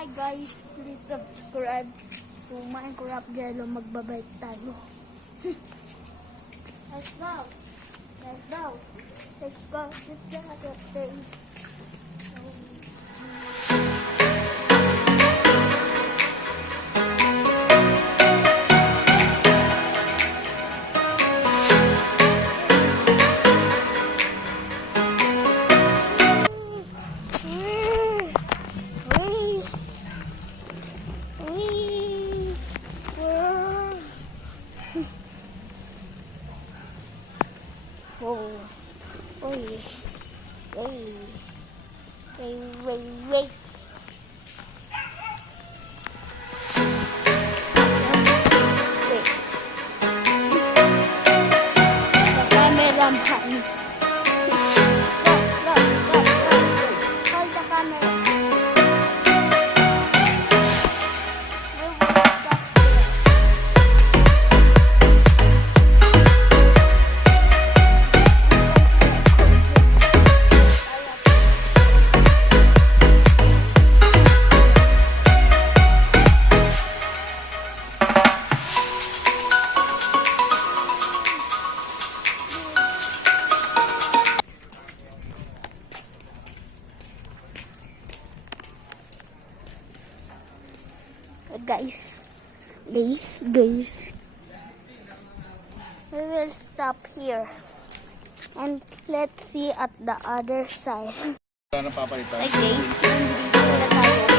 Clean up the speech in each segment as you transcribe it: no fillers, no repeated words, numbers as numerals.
Hi guys, please subscribe to Minecraft Yellow. Magbabike tayo. Let's go. Let's go. Let's go. Let's go. Whoa. Wait. Wait. Wait. Wait. Wait. Wait. The camera man. Go. Hold the camera. Guys, we will stop here and let's see at the other side. Wala na papalitan. Like guys, nandito na tayo.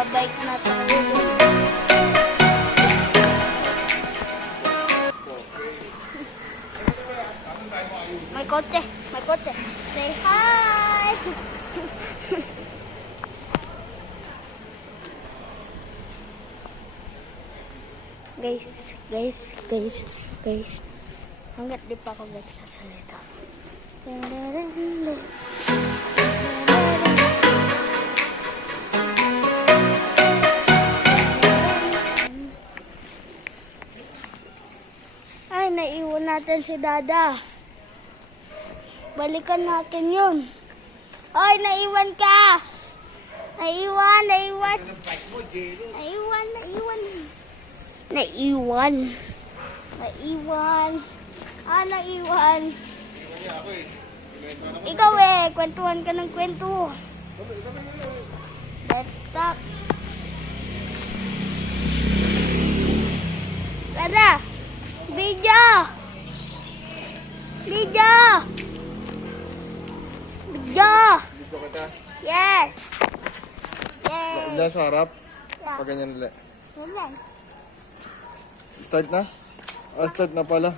Babike na tayo. May kote. Say hi! Guys. Hanggat di pa ako nagsasalita. Ay, naiwan natin si Dada. Balikan natin yun. Ay, naiwan ka! Naiwan. Ikaw kwentuhan ka ng kwento. Let's stop. Dada! Video! Dito kita. Yes! Yay! Diyan sa harap. Yeah. Pag ganyan ulit. Yan lang. Start na? Start na pala.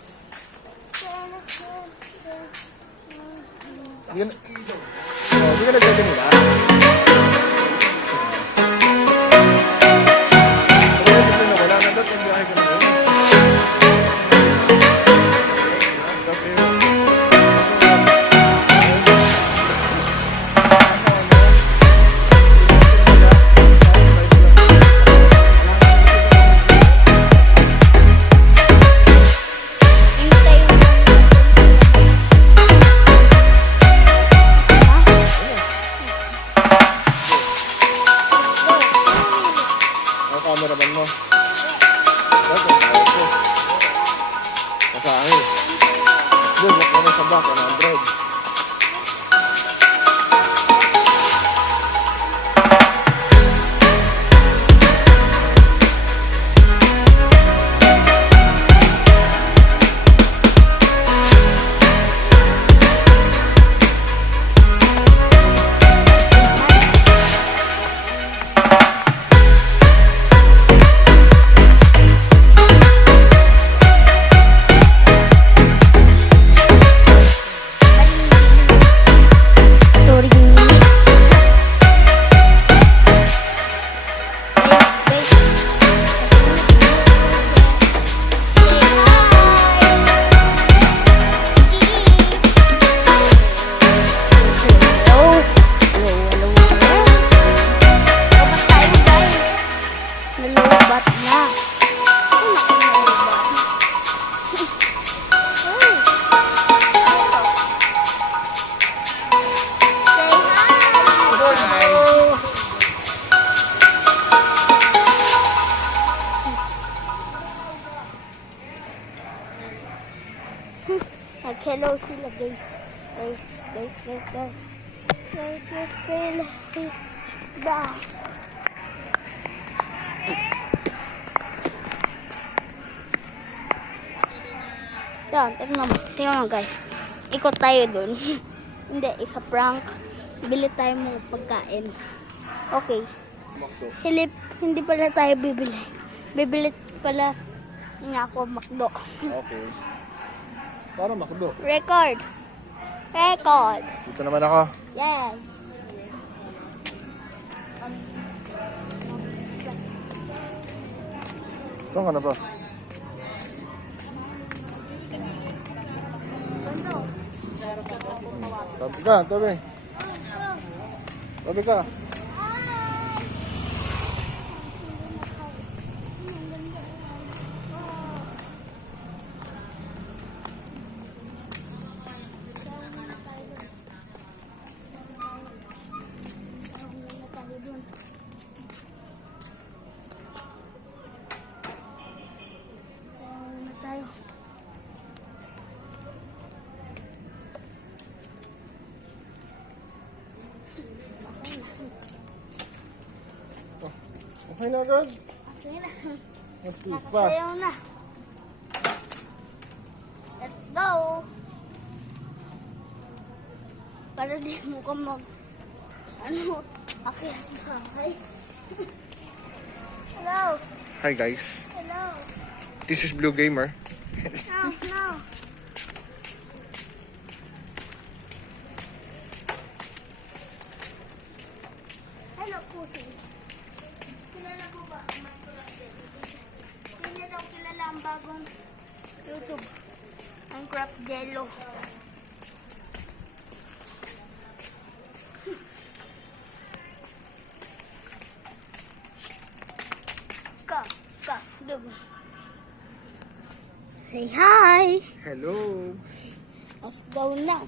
Di ka nagkaganila? Wala na dapat ang biyahe ka na yun. Cameraman mo. Masahil. Yun, wak mo na sa back, 100. yellow sila guys. Guys. Guys, ba. Yan, tingnan mo guys. Ikot tayo dun. Hindi, isa-prank. Bili tayo mga pagkain. Okay. Hindi pala tayo bibili. Bibili pala nga ako McDo. Okay. Para McDo. Record. Dito naman ako. Yes. Saan ka na ba? Tabi ka, tabi. Tabi ka. Okay na agad. Sige na. Let's do fast. Nakasayaw na. Let's go. Para di mo ka akyat na. Hi. Hello. Hi guys. Hello. This is Blue Gamer. No. Hello, Puti. Kilala ko ba ang Hindi daw kilala ang bagong YouTube. Ang Crap Jello. Diba? Say hi! Hello. Let's go na.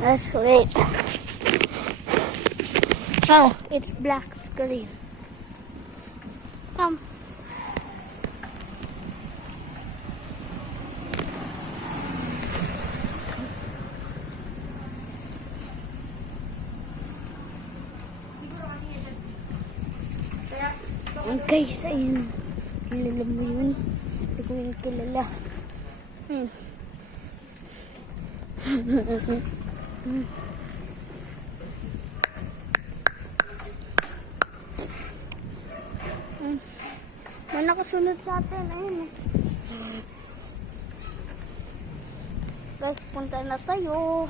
Let's wait. Oh, it's black screen. Come. Guys, ayun. Kilala mo yun? Hindi ko yung kilala. May nakasunod sa atin. Ayun. Guys, punta na tayo.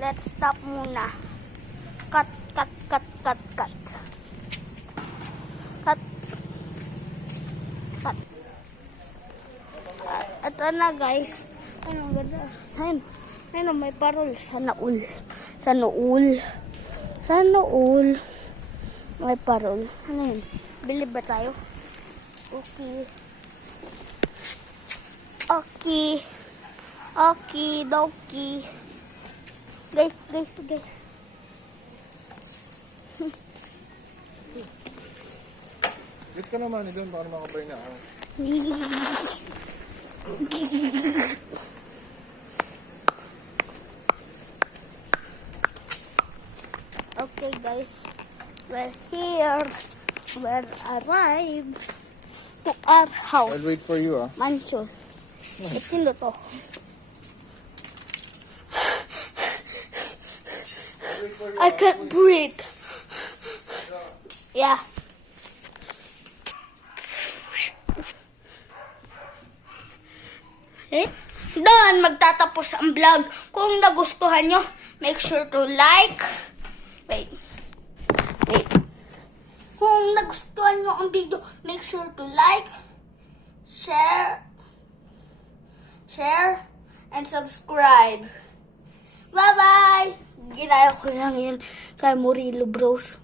Let's stop muna. Cut. Ito na guys. Ano ganda? Ayun, may parol. Sana all. May parol. Ano yun? Bili ba tayo? Okay, dokie. Guys. Wait ka naman, doon baka makabay na ako. Okay guys, we're here. We're arrived to our house. I'll wait for you, Mansion. Sino to? I can't breathe. Yeah. Doon magtatapos ang vlog. Kung nagustuhan nyo, make sure to like. Wait. Kung nagustuhan nyo ang video, make sure to like, share, and subscribe. Bye-bye! Ginaya ko lang yun kay Murillo Bros.